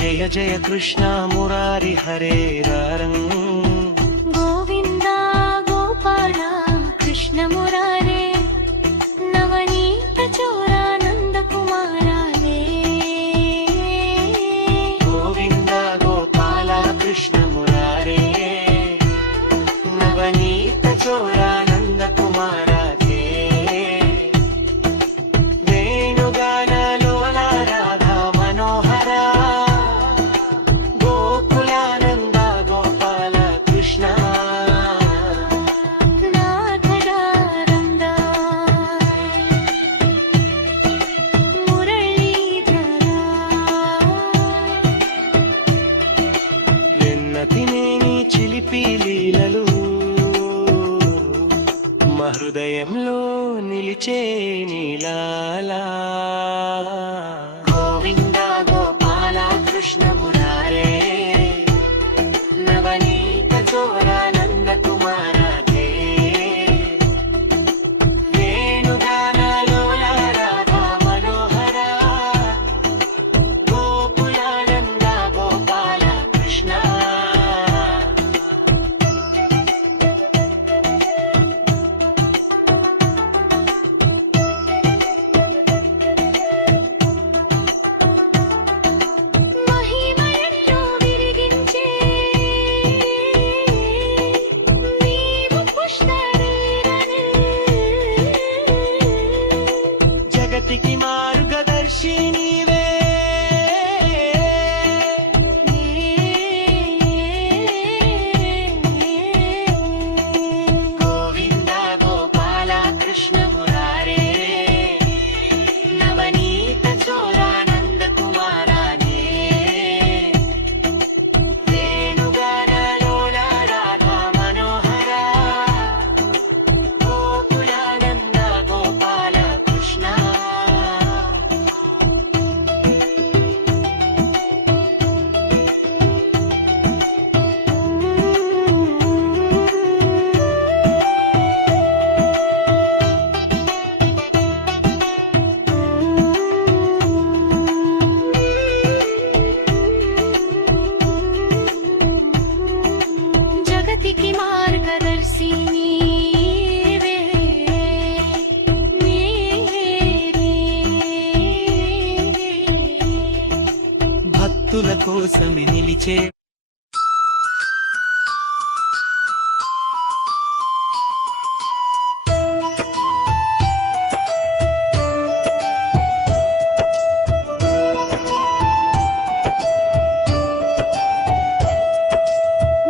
జయ జయ కృష్ణ మురారి హరే రారంగ్ గోవింద గోపాల కృష్ణ మురారే నవనీత చోరానంద కుమారాలే గోవింద గోపాల కృష్ణ మురారే నవనీత చోరానంద కుమారాలే వేణుగాన లోల రాధా మనోహర గోకులానంద గోపాల కృష్ణ నాథదారంద మురళీధర వెన్నతినేని చిలిపి లీలలు మా హృదయంలో నిలిచే నీలాలా గోవింద గోపాల కృష్ణ మురారే నవనీత చోరానంద కుమారాలే వేణుగాన లోల రాధా మనోహర గోకులానంద గోపాల కృష్ణ మహిమయంలో విరిగించే నీవు పుష్కరిణి జగతికి మార్గదర్శి నీవే గోవింద గోపాల కృష్ణ మురారే నవనీత చోరానంద కుమారాలే వేణుగాన లోల రాధా మనోహర గోకులానంద గోపాల కృష్ణ జగతికి మార్గదర్శి నీవే నీవే భక్తుల కోసమే నిలిచే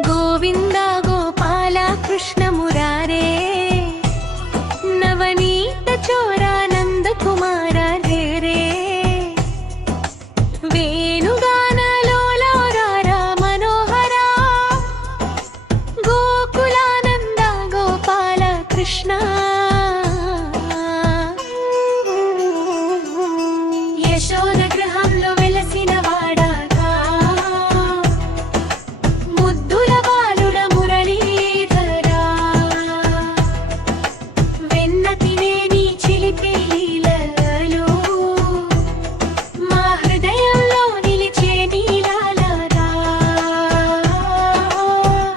గోవింద గోపాల కృష్ణ మురారే నవనీత చోరానంద కుమార రే రే వేణుగాన లోల రారా మనోహర గోకులానంద గోపాల కృష్ణ యశోద గృహంలో వెలసిన వాడాగా ముద్దుల బాలుడ మురళీధరా వెన్న తినేని చిలిపి లీలలు మా హృదయంలో నిలిచే నీలాలరా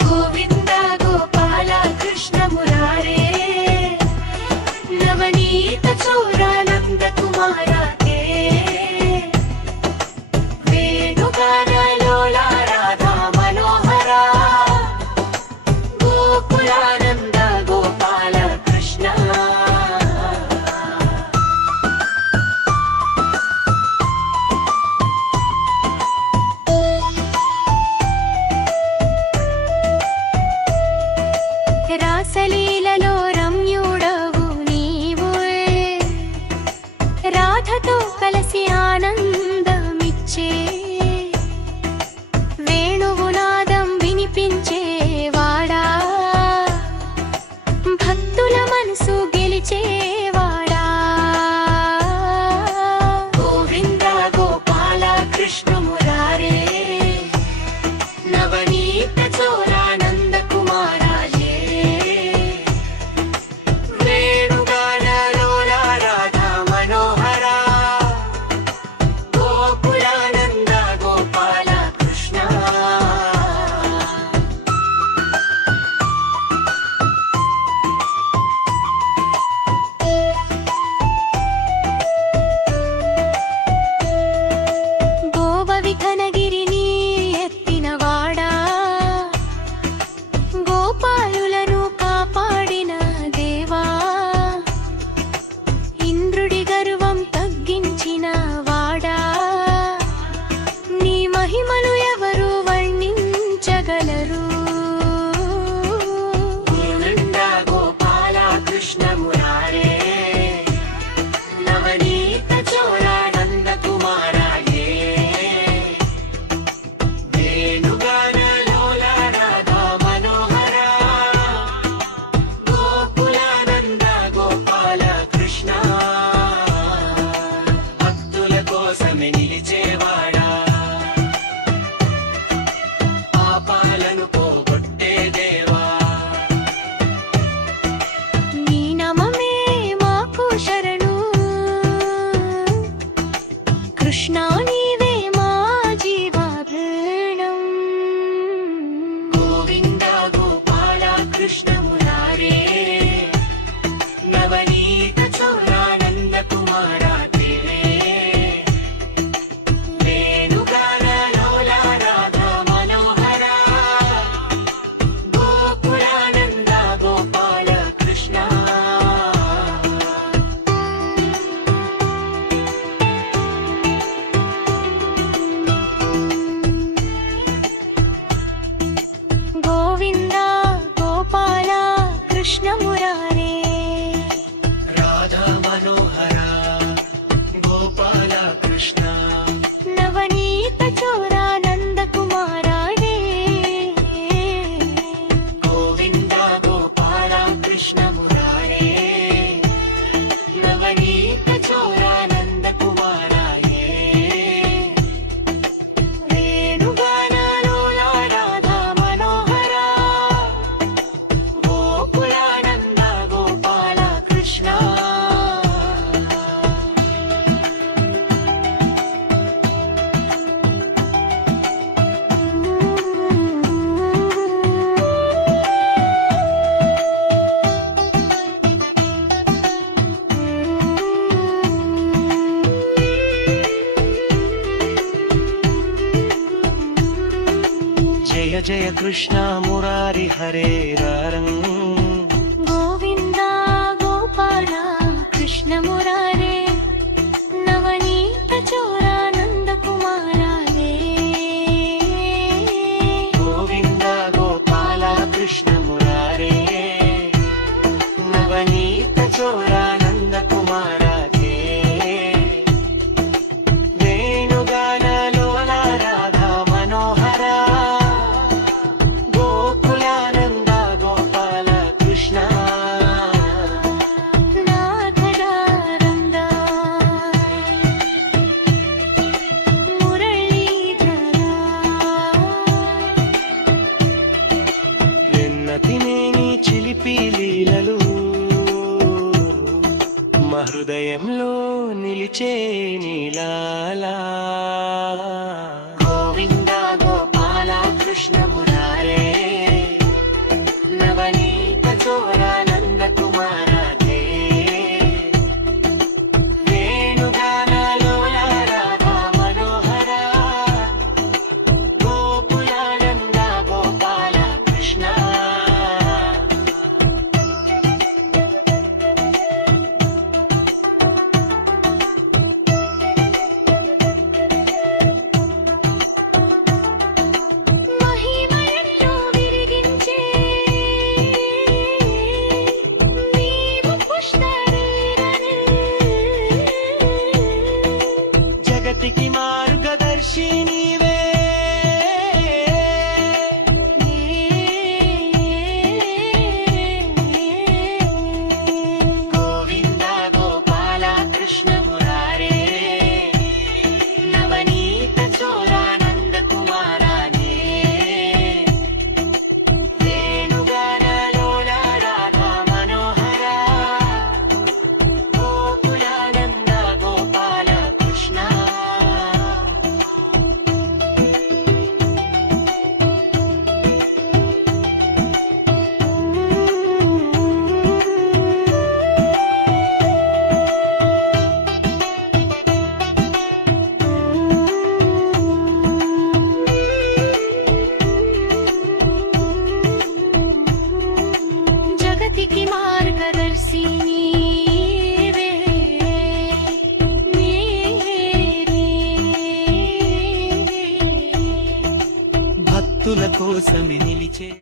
గోవింద గోపాల కృష్ణ మురారే నవనీత చోరానంద కుమారాలే వేణుగాన లోల రాధా మనోహర గోకులానంద గోపాల కృష్ణ రాసలీలలో రమ్యుడవు నీవు రాధతో కలిసి ఆనందమిచ్చే వేణువు నాదం వినిపించే వాడా భక్తుల మనసు గెలిచేవాడా గోవింద గోపాల కృష్ణ మురారే నవనీత చోరానంద కుమారాలే వేణుగాన లోల రాధా మనోహర గోకులానంద గోపాల మహిమలు ఎవరు వర్ణించగలరు గోవింద గోపాల కృష్ణ మురారే నవనీత చోర నంద కుమార హే వేణుగాన లోల రాధా మనోహర గోకులానంద గోపాల కృష్ణ భక్తుల కోసమే నిలిచేవాడా పాపాలను పోగొట్టే దేవా నీ నామమే మాకు శరణు కృష్ణ నీవే మా జీవాభరణం గోవింద గోపాల కృష్ణ మురారే నవనీత చోరానంద కుమార తేరే వేణుగాన లోల రాధా మనోహర గోకులానంద గోపాల కృష్ణ గోవింద గోపాల కృష్ణ మురారే రాధా మనోహర గోపాల కృష్ణ నవనీత చోరానంద కుమార హే గోవింద గోపాల కృష్ణ మురారే నవనీత చోరానంద కుమార హే వేణుగాన లోల రాధా మనోహర గోకులానంద గోపాల కృష్ణ జయ జయ కృష్ణ మురారి హరే రారంగ్ గోవింద గోపాల కృష్ణ మురారే నవనీత చోరానంద కుమార హే గోవింద గోపాల కృష్ణ మురారే నవనీత చోరానంద కుమార హే వేణుగాన లోల రాధా మనోహర గోకులానంద గోపాల కోసమిని